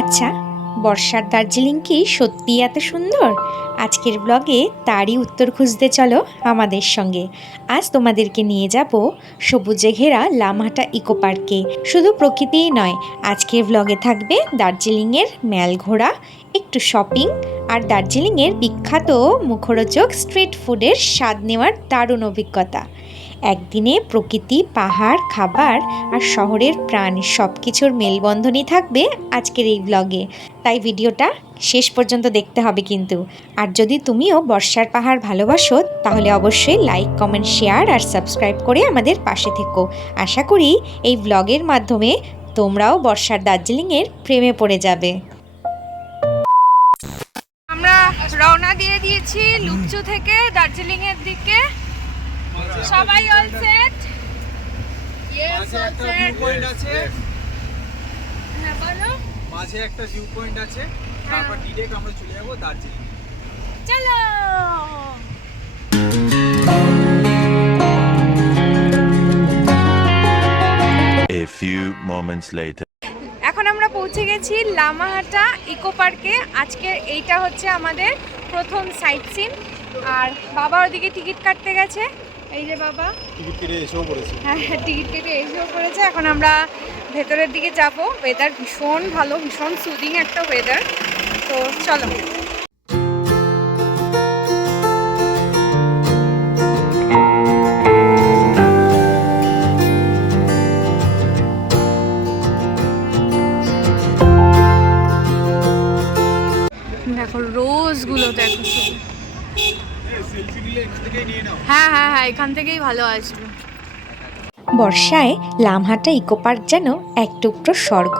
আচ্ছা, বর্ষার দার্জিলিং কি সত্যিই এত সুন্দর? আজকের ব্লগে তারই উত্তর খুঁজতে চলো আমাদের সঙ্গে। আজ তোমাদেরকে নিয়ে যাব সবুজে ঘেরা লামহাটা ইকো পার্কে। শুধু প্রকৃতিই নয়, আজকের ব্লগে থাকবে দার্জিলিংয়ের ম্যাল ঘোরা, একটু শপিং আর দার্জিলিংয়ের বিখ্যাত মুখরোচক স্ট্রিট ফুডের স্বাদ নেওয়ার দারুণ অভিজ্ঞতা। একদিনে প্রকৃতি, পাহাড়, খাবার আর শহরের প্রাণ সব কিছুর মেলবন্ধনই থাকবে আজকের এই ব্লগে। তাই ভিডিওটা শেষ পর্যন্ত দেখতে হবে কিন্তু। আর যদি তুমিও বর্ষার পাহাড় ভালোবাসো তাহলে অবশ্যই লাইক, কমেন্ট, শেয়ার আর সাবস্ক্রাইব করে আমাদের পাশে থেকো। আশা করি এই ব্লগের মাধ্যমে তোমরাও বর্ষার দার্জিলিংয়ের প্রেমে পড়ে যাবে। আমরা রওনা দিয়ে দিয়েছি লুপচু থেকে দার্জিলিংয়ের দিকে। সবাই all set? Yes, all set. Point আছে, হ্যাঁ বলো। মাঝে একটা ভিউ পয়েন্ট আছে, তারপর ডিরেক্ট আমরা চলে যাব দার্জিলিং। চলো। A few moments later. এখন আমরা পৌঁছে গেছি লামাহাটা ইকো পার্কে। আজকে এইটা হচ্ছে আমাদের প্রথম সাইট সিন। আর বাবা ওদিকে টিকিট কাটতে গেছে। এই যে বাবা টিকিট কেটে এসেও পড়েছে। হ্যাঁ, টিকিট কেটে এসেও পড়েছে। এখন আমরা ভেতরের দিকে যাব। ওয়েদার ভীষণ ভালো, ভীষণ সুদিং একটা ওয়েদার। তো চলো। দেখো রোজগুলো দেখো শুধু। সেলফি নিলে এখান থেকেই নিয়ে নাও। হ্যাঁ হ্যাঁ হ্যাঁ, এখান থেকেই ভালো আসবে। বর্ষায় লামহাটা ইকো পার্ক যেন এক টুকরো স্বর্গ।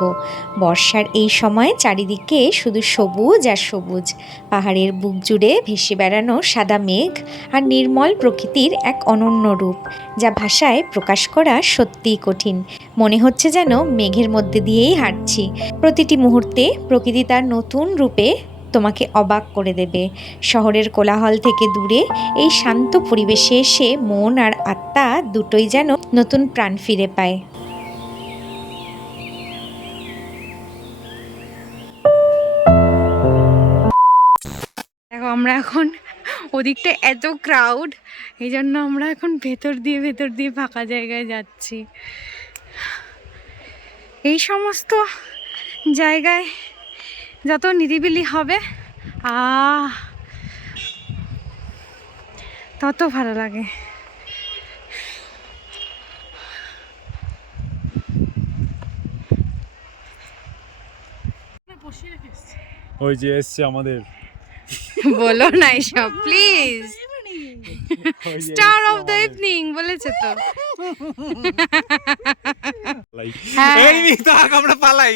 বর্ষার এই সময়ে চারিদিকে শুধু সবুজ আর সবুজ, পাহাড়ের বুক জুড়ে ভেসে বেড়ানো সাদা মেঘ আর নির্মল প্রকৃতির এক অনন্য রূপ, যা ভাষায় প্রকাশ করা সত্যিই কঠিন। মনে হচ্ছে যেন মেঘের মধ্যে দিয়েই হাঁটছি। প্রতিটি মুহূর্তে প্রকৃতি তার নতুন রূপে তোমাকে অবাক করে দেবে। শহরের কোলাহল থেকে দূরে এই শান্ত পরিবেশে এসে মন আর আত্মা দুটোই যেন নতুন প্রাণ ফিরে পায়। দেখো আমরা এখন ওদিকটা এত ক্রাউড, এই জন্য আমরা এখন ভেতর দিয়ে ফাঁকা জায়গায় যাচ্ছি। এই সমস্ত জায়গায় যত নিরিবিলি হবে তত ভালো লাগে। ওই যে এসছে আমাদের, বলো না এসব please. Star of the evening বলেছে তো। হ্যাঁ। এই মিতাক আমরা পালাই।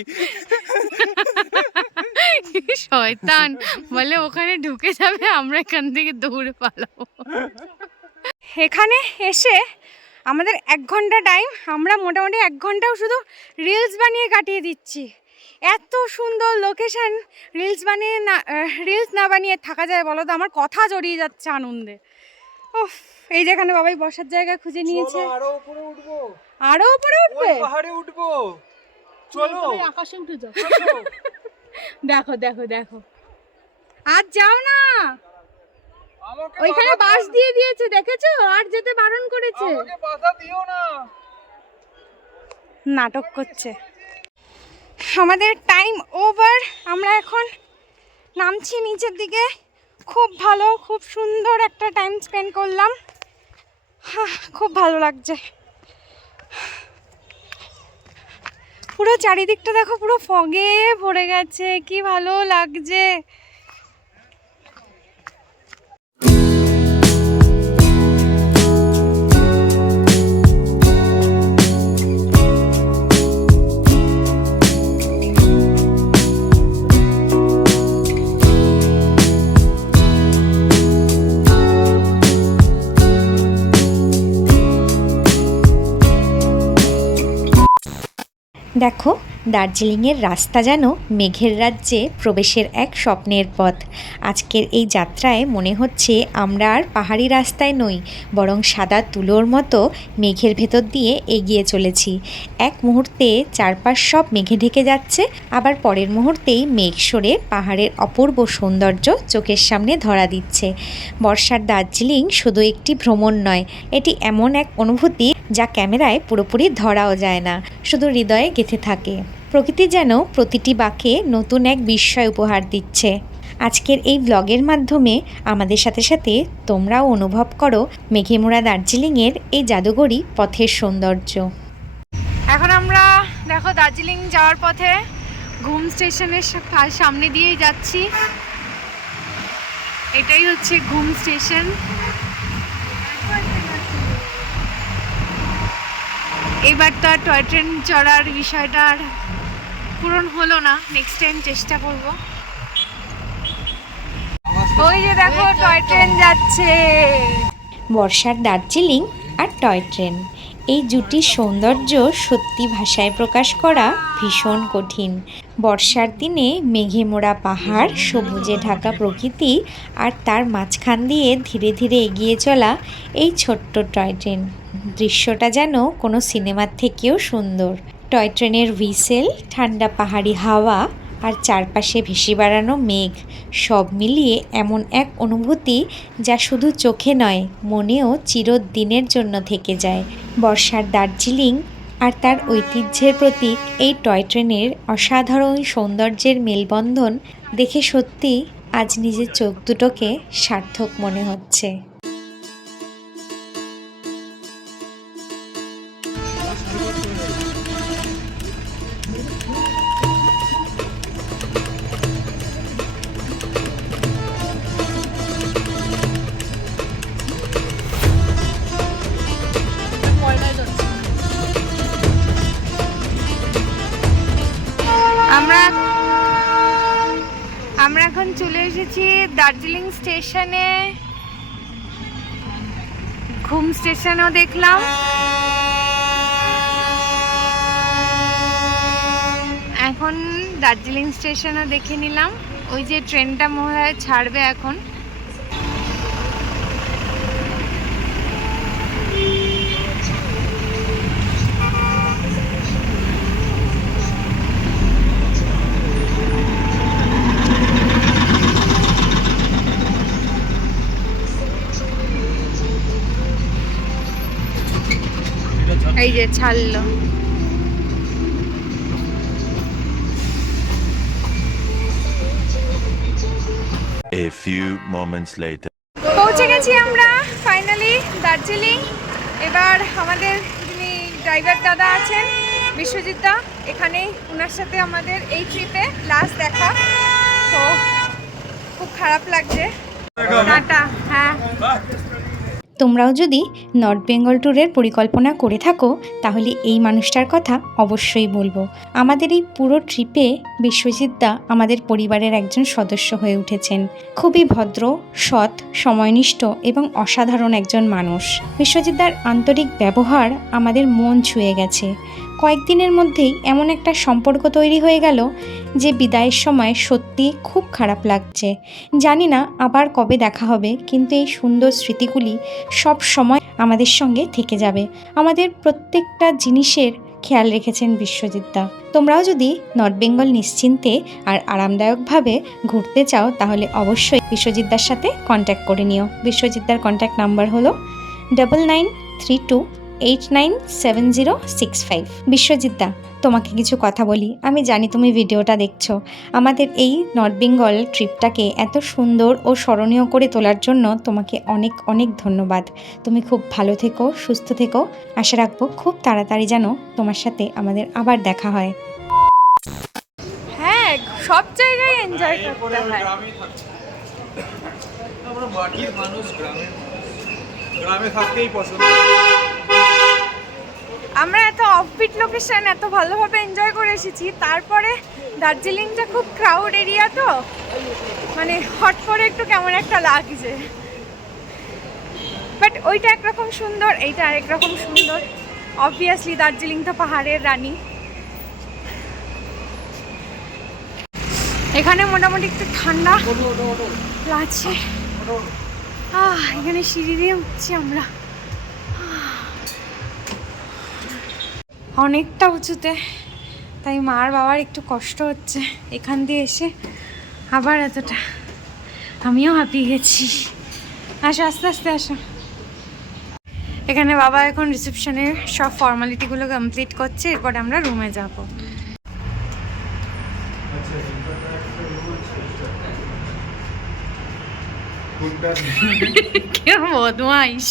শয়তান বলে ওখানে ঢুকে যাবে, আমরা এখান থেকে দৌড়ে পালাবো। এখানে এসে আমাদের 1 ঘন্টা টাইম, আমরা মোটামুটি 1 ঘন্টাও শুধু রিলস বানিয়ে কাটিয়ে দিচ্ছি। এত সুন্দর লোকেশন, রিলস না বানিয়ে থাকা যায় বলো তো? আমার কথা জড়িয়ে যাচ্ছে আনন্দে। ওফ, এই যেখানে বাবাই বসার জায়গা খুঁজে নিয়েছে। আরো উপরে উঠবো, আরো উপরে উঠবে? পাহাড়ে উঠবো, চলো আকাশে উঠে যাও। দেখো দেখো দেখো, আর যাও না, ওইখানে বাস দিয়ে দিয়েছে দেখেছো, আর যেতে বারণ করেছে। আমাকে বাধা দিও না। নাটক করছে। আমাদের টাইম ওভার, আমরা এখন নামছি নিচের দিকে। খুব ভালো, খুব সুন্দর একটা টাইম স্পেন্ড করলাম। খুব ভালো লাগছে। পুরো চারিদিকটা দেখো, পুরো ফগে ভরে গেছে, কি ভালো লাগছে। দেখো দার্জিলিংয়ের রাস্তা যেন মেঘের রাজ্যে প্রবেশের এক স্বপ্নের পথ। আজকের এই যাত্রায় মনে হচ্ছে আমরা আর পাহাড়ি রাস্তায় নই, বরং সাদা তুলোর মতো মেঘের ভেতর দিয়ে এগিয়ে চলেছি। এক মুহূর্তে চারপাশ সব মেঘে ঢেকে যাচ্ছে, আবার পরের মুহূর্তেই মেঘ সরে পাহাড়ের অপূর্ব সৌন্দর্য চোখের সামনে ধরা দিচ্ছে। বর্ষার দার্জিলিং শুধু একটি ভ্রমণ নয়, এটি এমন এক অনুভূতি যা ক্যামেরায় পুরোপুরি ধরাও যায় না, শুধু হৃদয়ে গেঁথে থাকে। প্রকৃতি যেন প্রতিটি বাঁকে নতুন এক বিস্ময় উপহার দিচ্ছে। আজকের এই ব্লগের মাধ্যমে আমাদের সাথে সাথে তোমরাও অনুভব করো মেঘে মোড়া দার্জিলিংয়ের এই জাদুঘরি পথের সৌন্দর্য। এখন আমরা দেখো দার্জিলিং যাওয়ার পথে ঘুম স্টেশনের সামনে দিয়েই যাচ্ছি। এটাই হচ্ছে ঘুম স্টেশন। এবার তো আর টয় ট্রেন চড়ার বিষয়টা আর পূরণ হলো না, নেক্সট টাইম চেষ্টা করব। ওই যে দেখো টয় ট্রেন যাচ্ছে। বর্ষার দার্জিলিং আর টয় ট্রেন, এই জুটির সৌন্দর্য সত্যি ভাষায় প্রকাশ করা ভীষণ কঠিন। বর্ষার দিনে মেঘে মোড়া পাহাড়, সবুজে ঢাকা প্রকৃতি, আর তার মাঝখান দিয়ে ধীরে ধীরে এগিয়ে চলা এই ছোট্ট টয় ট্রেন, দৃশ্যটা যেন কোনো সিনেমার থেকেও সুন্দর। টয় ট্রেনের হুইসেল, ঠান্ডা পাহাড়ি হাওয়া আর চারপাশে ভেসে বেড়ানো মেঘ, সব মিলিয়ে এমন এক অনুভূতি যা শুধু চোখে নয়, মনেও চিরদিনের জন্য থেকে যায়। বর্ষার দার্জিলিং আর তার ঐতিহ্যের প্রতীক এই টয় ট্রেনের অসাধারণ সৌন্দর্যের মেলবন্ধন দেখে সত্যি আজ নিজের চোখ দুটোকে সার্থক মনে হচ্ছে। আমরা এখন চলে এসেছি দার্জিলিং স্টেশনে। ঘুম স্টেশনও দেখলাম। এখন দার্জিলিং স্টেশনও দেখে নিলাম। ওই যে ট্রেনটা মনে হয় ছাড়বে এখন। এই যে ছাড়লো। A few moments later. পৌঁছে গেছি আমরা ফাইনালি দার্জিলিং। এবার আমাদের যিনি ড্রাইভার দাদা আছেন বিশ্বজিৎ দা, এখানেই ওনার সাথে আমাদের এই ট্রিপে লাস্ট দেখা। তো খুব খারাপ লাগছে। টাটা। হ্যাঁ, তোমরাও যদি নর্থ বেঙ্গল ট্যুরের পরিকল্পনা করে থাকো তাহলে এই মানুষটার কথা অবশ্যই বলবো। আমাদের এই পুরো ট্রিপে বিশ্বজিৎ দা আমাদের পরিবারের একজন সদস্য হয়ে উঠেছেন। খুবই ভদ্র, সৎ, সময়নিষ্ঠ এবং অসাধারণ একজন মানুষ। বিশ্বজিৎ দার আন্তরিক ব্যবহার আমাদের মন ছুঁয়ে গেছে। কয়েকদিনের মধ্যেই এমন একটা সম্পর্ক তৈরি হয়ে গেল যে বিদায়ের সময় সত্যি খুব খারাপ লাগছে। জানি না আবার কবে দেখা হবে, কিন্তু এই সুন্দর স্মৃতিগুলি সব সময় আমাদের সঙ্গে থেকে যাবে। আমাদের প্রত্যেকটা জিনিসের খেয়াল রেখেছেন বিশ্বজিৎ দা। তোমরাও যদি নর্থ বেঙ্গল নিশ্চিন্তে আর আরামদায়কভাবে ঘুরতে চাও তাহলে অবশ্যই বিশ্বজিৎ দার সাথে কন্ট্যাক্ট করে নিও। বিশ্বজিৎ দার কন্ট্যাক্ট নাম্বার হলো 9932897065। বিশ্বজিৎ দা, তোমাকে কিছু কথা বলি। আমি জানি তুমি ভিডিওটা দেখছো। আমাদের এই নর্থ বেঙ্গল ট্রিপটাকে এত সুন্দর ও স্মরণীয় করে তোলার জন্য তোমাকে অনেক অনেক ধন্যবাদ। তুমি খুব ভালো থেকো, সুস্থ থেকো। আশা রাখবো খুব তাড়াতাড়ি যেন তোমার সাথে আমাদের আবার দেখা হয়। হ্যাঁ, সব জায়গায় এনজয় করতে হয়। আমরা মাটির মানুষ, গ্রামে থাকতেই পছন্দ। আমরা এত অফবিট লোকেশন এত ভালোভাবে এনজয় করে এসেছি, তারপরে দার্জিলিংটা খুব ক্রাউড এরিয়া, তো মানে হট করে একটু কেমন একটা লাগছে। বাট ওইটা একরকম সুন্দর, এইটা আরেক রকম সুন্দর। অবভিয়াসলি দার্জিলিং তো পাহাড়ের রানী। এখানে মোটামুটি একটু ঠান্ডা লাগছে। এখানে সিঁড়ি দিয়ে উঠছি আমরা অনেকটা উঁচুতে, তাই মার বাবার একটু কষ্ট হচ্ছে এখান দিয়ে এসে আবার এতটা। আমিও হাঁপিয়ে গেছি। আসো আস্তে আস্তে আসো। এখানে বাবা এখন রিসেপশনের সব ফর্মালিটিগুলো কমপ্লিট করছে, এরপরে আমরা রুমে যাব। কে বদমাইশ।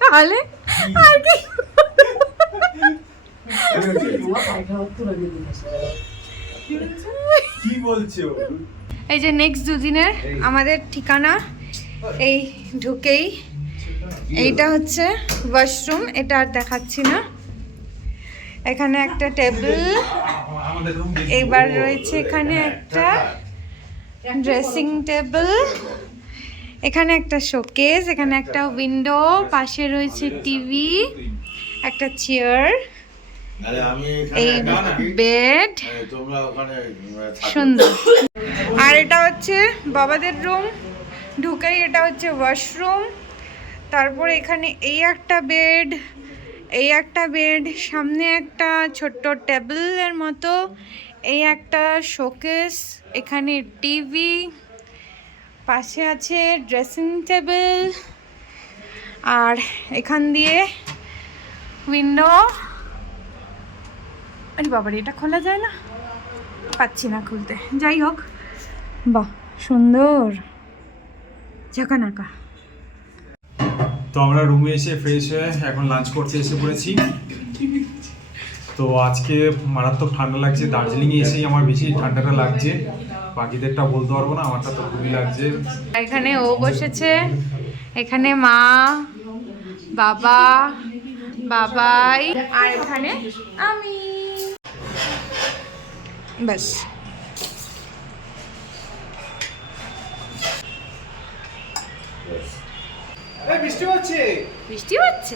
তাহলে আর কি কি বলছো? এই যে নেক্সট দুদিনের আমাদের ঠিকানা, এই ঢুকেই এইটা হচ্ছে ওয়াশরুম, এটা আর দেখাচ্ছি না। এখানে একটা টেবিল, এবার রয়েছে এখানে একটা ড্রেসিং টেবিল, এখানে একটা শোকেস, এখানে একটা উইন্ডো, পাশে রয়েছে টিভি, একটা চেয়ার, এই বেড, সুন্দর। আর এটা হচ্ছে বাবাদের রুম, ঢুকেই এটা হচ্ছে ওয়াশরুম। তারপর এখানে এই একটা বেড, এই একটা বেড, সামনে একটা ছোট্ট টেবিলের মতো, এই একটা শোকেস, এখানে টিভি, পাশে আছে ড্রেসিং টেবিল, আর এখান দিয়ে উইন্ডো। আরে বাবারে, এটা খোলা যায় না, পাচ্ছি না খুলতে। যাই হোক, বাহ সুন্দর ঝাঁকানাকা। তো আমরা রুমে এসে ফ্রেশ হয়ে এখন লাঞ্চ করতে এসে পড়েছি। তো আজকে মারাত্মক ঠান্ডা লাগছে। দার্জিলিংয়ে এসেই আমার বেশি ঠান্ডাটা লাগছে, বাকিদেরটা বলতে পারবো না, আমারটা তো খুবই লাগছে। এখানে ও বসেছে, এখানে মা, বাবা, বাবাই, আর এখানে আমি। ব্যাস। বৃষ্টি হচ্ছে, বৃষ্টি হচ্ছে?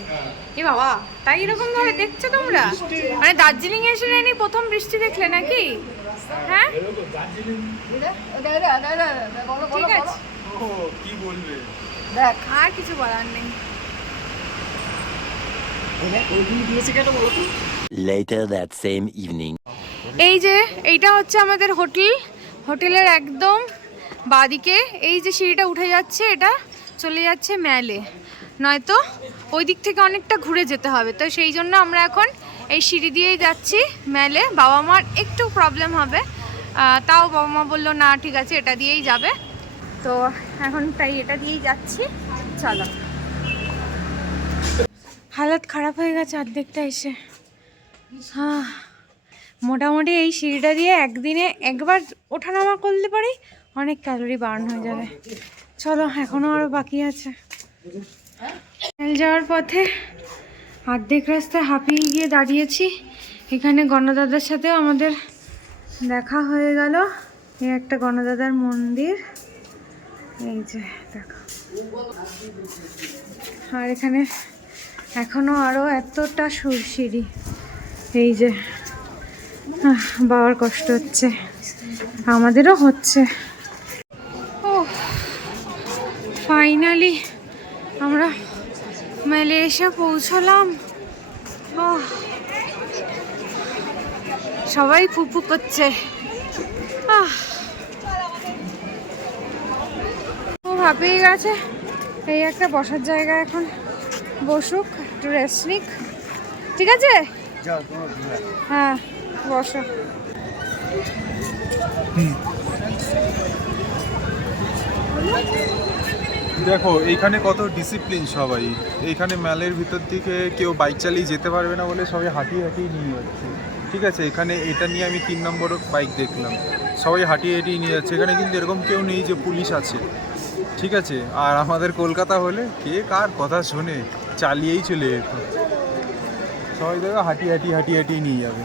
এ বাবা, তাই এরকম ভাবে দেখছো তোমরা? মানে দার্জিলিং এসে জানি প্রথম বৃষ্টি দেখলে নাকি? হ্যাঁ ঠিক আছে, কি বলবে? দেখ আর কিছু বলার নেই। Later that same evening. এই যে এইটা হচ্ছে আমাদের হোটেল, হোটেলের একদম বাদিকে এই যে সিঁড়িটা উঠে যাচ্ছে, এটা চলে যাচ্ছে ম্যালে, নয়তো ওই দিক থেকে অনেকটা ঘুরে যেতে হবে। তো সেই জন্য আমরা এখন এই সিঁড়ি দিয়েই যাচ্ছি ম্যালে। বাবা মার একটু প্রবলেম হবে, তাও বাবা মা বললো না ঠিক আছে এটা দিয়েই যাবে, তো এখন তাই এটা দিয়েই যাচ্ছি। চলো। হালত খারাপ হয়ে গেছে অর্ধেকটা এসে। মোটামুটি এই সিঁড়িটা দিয়ে একদিনে একবার ওঠানামা করলে পরেই অনেক ক্যালোরি বার্ন হয়ে যাবে। চলো, এখনও আরও বাকি আছে। যাওয়ার পথে অর্ধেক রাস্তায় হাঁপিয়ে গিয়ে দাঁড়িয়েছি। এখানে গণদাদার সাথেও আমাদের দেখা হয়ে গেল। এই একটা গণদাদার মন্দির, এই যে দেখো। আর এখানে এখনো আরো এতটা সিঁড়ি, এই যে বাবার কষ্ট হচ্ছে, আমাদেরও হচ্ছে। ও ফাইনালি আমরা মেলে এসে পৌঁছলাম। ও সবাই ফুপু করছে। খুব হাঁপিয়ে গেছে। এই একটা বসার জায়গা, এখন বসুক, একটু রেস্ট নিক। ঠিক আছে, হ্যাঁ বসো। দেখো এইখানে কত ডিসিপ্লিন সবাই। এইখানে ম্যালের ভিতর দিকে কেউ বাইক চালিয়ে যেতে পারবে না বলে সবাই হাঁটিয়ে হাঁটিয়ে নিয়ে যাচ্ছে। ঠিক আছে, এখানে এটা নিয়ে আমি 3 নম্বর বাইক দেখলাম, সবাই হাঁটিয়ে হাঁটিয়ে নিয়ে যাচ্ছে। এখানে কিন্তু এরকম কেউ নেই যে পুলিশ আছে, ঠিক আছে। আর আমাদের কলকাতা হলে কে কার কথা শোনে, চালিয়েই চলে যেত। সবাই দেখো হাঁটিয়ে হাঁটিয়ে নিয়ে যাবে।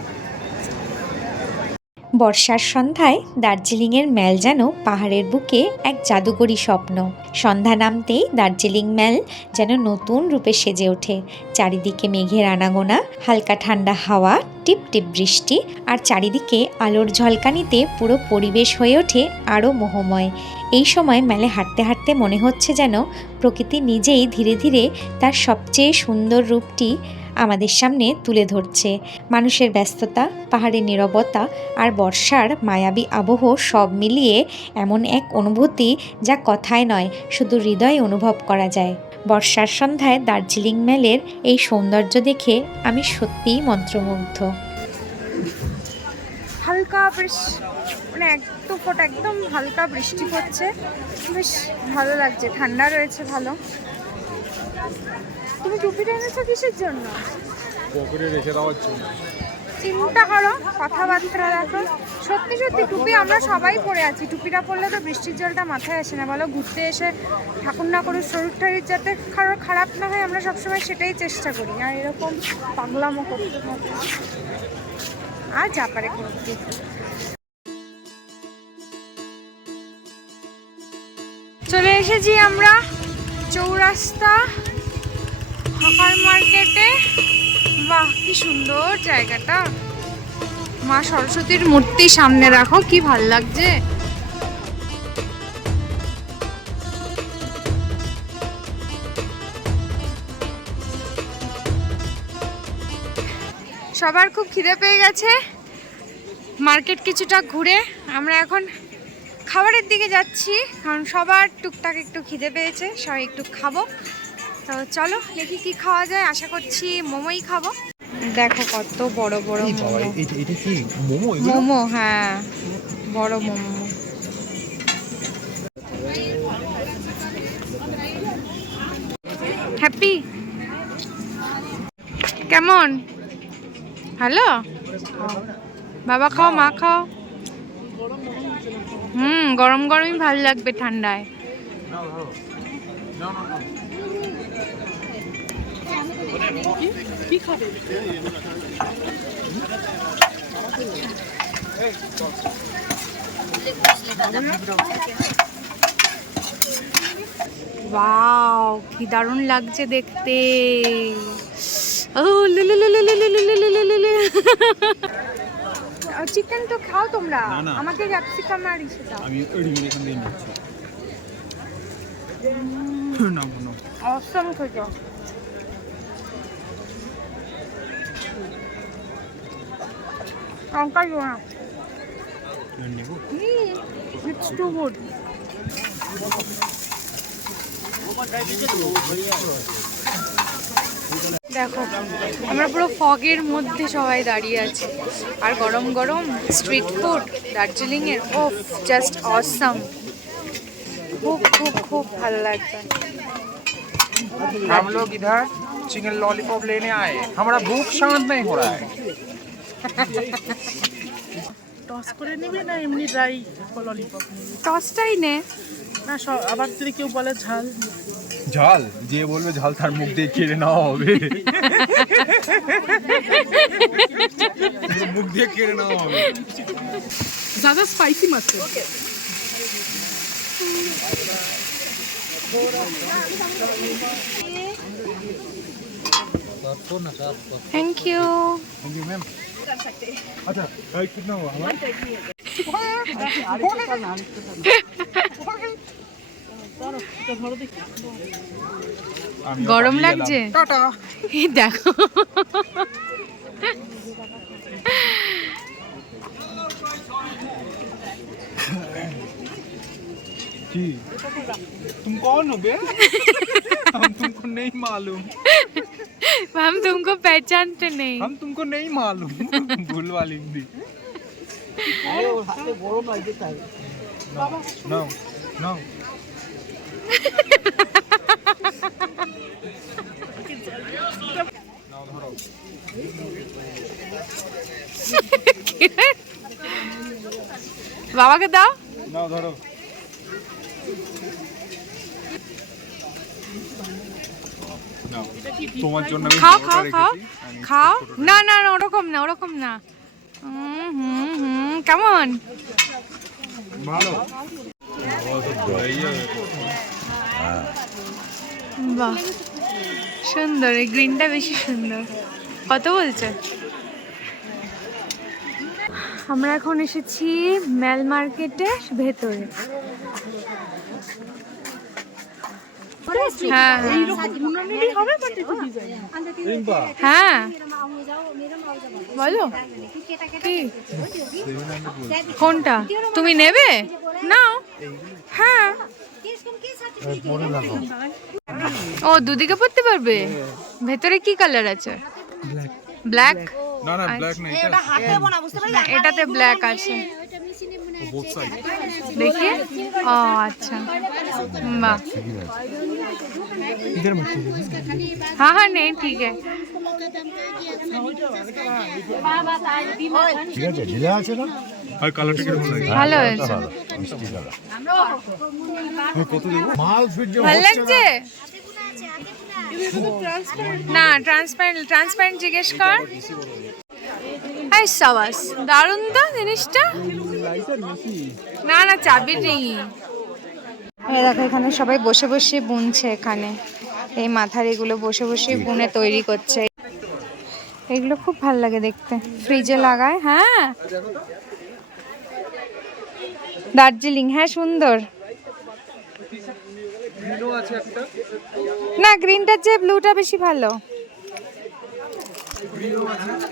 বর্ষার সন্ধ্যায় দার্জিলিংয়ের ম্যাল যেন পাহাড়ের বুকে এক জাদুকরী স্বপ্ন। সন্ধ্যা নামতেই দার্জিলিং ম্যাল যেন নতুন রূপে সেজে ওঠে। চারিদিকে মেঘের আনাগোনা, হালকা ঠান্ডা হাওয়া, টিপ টিপ বৃষ্টি, আর চারিদিকে আলোর ঝলকানিতে পুরো পরিবেশ হয়ে ওঠে আরও মোহময়। এই সময় ম্যালে হাঁটতে হাঁটতে মনে হচ্ছে যেন প্রকৃতি নিজেই ধীরে ধীরে তার সবচেয়ে সুন্দর রূপটি আমাদের সামনে তুলে ধরছে। মানুষের ব্যস্ততা, পাহাড়ের নীরবতা আর বর্ষার মায়াবী আবহ সব মিলিয়ে এমন এক অনুভূতি যা কথায় নয়, শুধু হৃদয়ে অনুভব করা যায়। বর্ষার সন্ধ্যায় দার্জিলিং ম্যালের এই সৌন্দর্য দেখে আমি সত্যিই মন্ত্রমুগ্ধ। হালকা মানে একদম একদম হালকা বৃষ্টি পড়ছে, বেশ ভালো লাগছে, ঠান্ডা রয়েছে ভালো। তুমি টুপিটা এনেছো কিসের জন্য? পকেটে রেখে দেওয়ার জন্য। চিন্তা করো, কথাবার্তা দেখো, সত্যি সত্যি টুপি আমরা সবাই পরে আছি। টুপিটা পরলে তো বৃষ্টির জলটা মাথায় আসে না, বলো। ঘুরতে এসে ঠাকুর না করে শরীর টরীর যাতে খারাপ না হয়, আমরা সবসময় সেটাই চেষ্টা করি। আর এরকম পাগলামো করতে থাকে আর যা পারে করতে। চলে এসেছি আমরা চৌরাস্তা হকার মার্কেটে। বাহ, কি সুন্দর জায়গাটা। মা সরস্বতীর মূর্তি সামনে রাখো, কি ভাল লাগছে। সবার খুব খিদে পেয়ে গেছে। মার্কেট কিছুটা ঘুরে আমরা এখন খাবারের দিকে যাচ্ছি, কারণ সবার টুকটাক একটু খিদে পেয়েছে, সবাই একটু খাবো। তো চলো দেখি কি খাওয়া যায়। আশা করছি মোমোই খাবো। দেখো কত বড় বড় মোমো। এটা কি মোমো? মোমো, হ্যাঁ, বড় মোমো। হ্যাপি কেমন? ভালো? বাবা খাও, মা খাও। গরম গরমই ভালো লাগবে ঠান্ডায়। ওয়াও, কি দারুণ লাগছে দেখতে। চিকেন তো খাও তোমরা, আমাকে ক্যাপসিকাম আর ইসে দাও। আমি এখান দিয়ে নিচ্ছি। না না, অসম খেতে। লঙ্কা দিও না, ইটস টু গুড। দেখো আমরা পুরো ফগের মধ্যে সবাই দাঁড়িয়ে আছি, আর গরম গরম স্ট্রিট ফুড দার্জিলিংয়ের, ও জাস্ট অসাম। খুব খুব খুব ভালো লাগছে। हम लोग इधर चिकन लॉलीपॉप लेने आए, हमारा भूख शांत नहीं हो रहा है। টস করে নেবে না এমনি ড্রাই ললিপপ নেবে? টসটাই নে না, আবার যদি কেউ বলে ঝাল, ঝাল যে বলবে ঝাল তার মুখ দিয়ে কেড়ে নেওয়া হবে। মুখ দিয়ে কেড়ে নেওয়া হবে। ज़्यादा स्पाइसी मत करो। Thank you. Thank you ma'am. अच्छा कितना हुआ हमारा? গরম লাগছে, এই দেখো। जी तुम कौन हो बे? हम तुमको नहीं मालूम। हम तुमको पहचानते नहीं। हम तुमको नहीं मालूम। भूल वाली हिंदी। नो नो বাবাকে দাও। নাও ধরো। তোমার জন্য আমি খাও বড়টা খাও খাও রেখেছি, আমি খাও। ছোটটা না না না, ওরকম না, ওরকম না। কেমন? ভালো। বাহ সুন্দর, এই গ্রিনটা বেশি সুন্দর। কত বলছে? আমরা এখন এসেছি মেল মার্কেটের ভেতরে। হ্যাঁ হ্যাঁ বলো কি কোনটা তুমি নেবে? নাও। হ্যাঁ ও দুদিকে পড়তে পারবে। ভেতরে কি কালার আছে? ব্ল্যাক। না না ব্ল্যাক না, এটা এটাতে ব্ল্যাক আছে both side। देखिए। ও আচ্ছা বাহ। हाँ हाँ नहीं ठीक है। আর কালারটা কিরকম লাগে? ভালো হয়েছে। কত দেবো? ভালো লাগছে না? ট্রান্সপারেন্ট জিজ্ঞেস কর। এই সাবাস, দারুণ তো জিনিসটা। না না চাবির রিং। এই দেখো এখানে সবাই বসে বসে বুনছে। এখানে এই মাথার এগুলো বসে বসে বুনে তৈরি করছে। এগুলো খুব ভালো লাগে দেখতে, ফ্রিজে লাগায়। হ্যাঁ দার্জিলিং, হ্যাঁ সুন্দর। না গ্রিনটার চেয়ে ব্লুটা বেশি ভালো।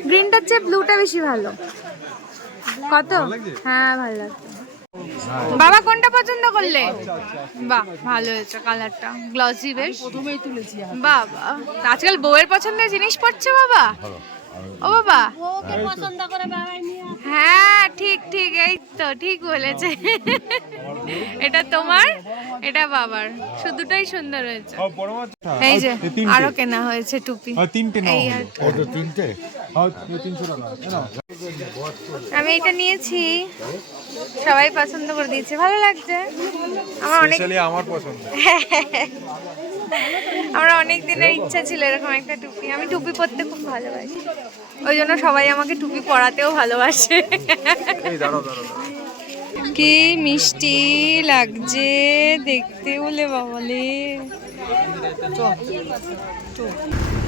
গ্রিনটার চেয়ে ব্লুটা বেশি ভালো। কত? হ্যাঁ ভালো লাগছে। বাবা কোনটা পছন্দ করলে? বাহ ভালো হয়েছে কালারটা, গ্লসি বেশ। বাবা আজকাল বউয়ের পছন্দের জিনিস পড়ছে বাবা। ও বাবা হ্যাঁ ঠিক ঠিক, এই তো ঠিক বলেছে। এটা তোমার, এটা বাবার, শুধুটাই সুন্দর হয়েছে। এই যে আরো কেনা হয়েছে টুপি। তিনটে নাও। এই আর ওটা তিনটে? হ্যাঁ 300 টাকা। আমি এটা নিয়েছি, সবাই পছন্দ করে দিয়েছে, ভালো লাগছে। আমার অনেক স্পেশালি আমার পছন্দ। আমার অনেক দিনের ইচ্ছা ছিল এরকম একটা টুপি। আমি টুপি পরতে খুব ভালোবাসি, ওই জন্য সবাই আমাকে টুপি পরাতেও ভালোবাসে। এই দাঁড়াও দাঁড়াও। কি মিষ্টি লাগছে দেখতে, বলে বাবালে।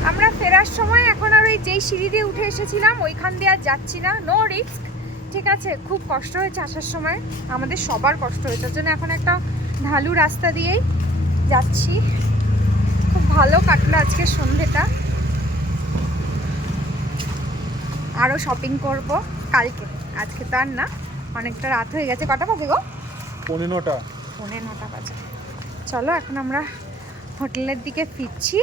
আমরা ফেরার সময় এখন আর ওই যেই সিঁড়ি দিয়ে উঠে এসেছিলাম ওইখান দিয়ে আর যাচ্ছি না, নো রিস্ক। ঠিক আছে, খুব কষ্ট হয়েছে আসার সময়, আমাদের সবার কষ্ট হয়েছে, ওর জন্য এখন একটা ঢালু রাস্তা দিয়েই যাচ্ছি। খুব ভালো কাটলো আজকে সন্ধ্যেটা। আরও শপিং করব কালকে, আজকে তো আর না, অনেকটা রাত হয়ে গেছে। কটা বাজে গো? 9:15। 9:15 বাজে। চলো এখন আমরা হোটেলের দিকে ফিরছি।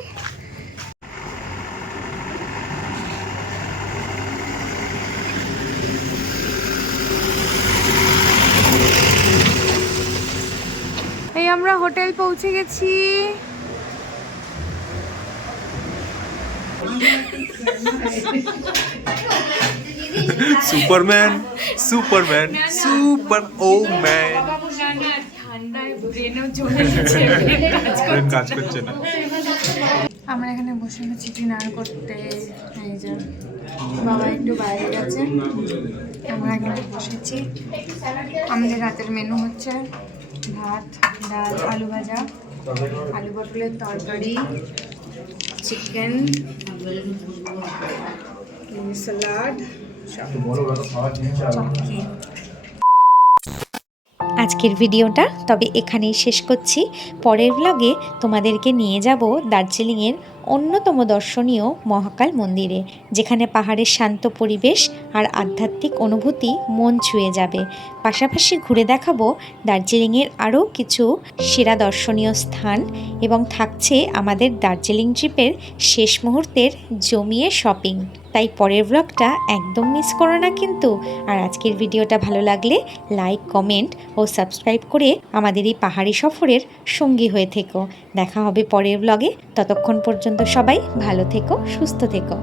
এই আমরা হোটেল পৌঁছে গেছি। সুপারম্যান সুপারম্যান সুপার ও ম্যান। কাজ করছে না। আমরা এখানে বসে গেছি ডিনার করতে। এই যে বাবা একটু বাইরে গেছে, আমরা এখানে বসেছি। আমাদের রাতের মেনু হচ্ছে ভাত, ডাল, আলু ভাজা, আলু পটলের তরকারি, চিকেন, স্যালাড, চটকি। আজকের ভিডিওটা তবে এখানেই শেষ করছি। পরের ব্লগে তোমাদেরকে নিয়ে যাব দার্জিলিংয়ের অন্যতম দর্শনীয় মহাকাল মন্দিরে, যেখানে পাহাড়ের শান্ত পরিবেশ আর আধ্যাত্মিক অনুভূতি মন ছুঁয়ে যাবে। পাশাপাশি ঘুরে দেখাবো দার্জিলিংয়ের আরও কিছু সেরা দর্শনীয় স্থান, এবং থাকছে আমাদের দার্জিলিং ট্রিপের শেষ মুহূর্তের জমিয়ে শপিং। তাই পরের ব্লগটা একদম মিস করো না কিন্তু। আর আজকের ভিডিওটা ভালো লাগলে লাইক, কমেন্ট ও সাবস্ক্রাইব করে আমাদের এই পাহাড়ি সফরের সঙ্গী হয়ে থেকো। দেখা হবে পরের ব্লগে, ততক্ষণ পর্যন্ত সবাই ভালো থেকো, সুস্থ থেকো।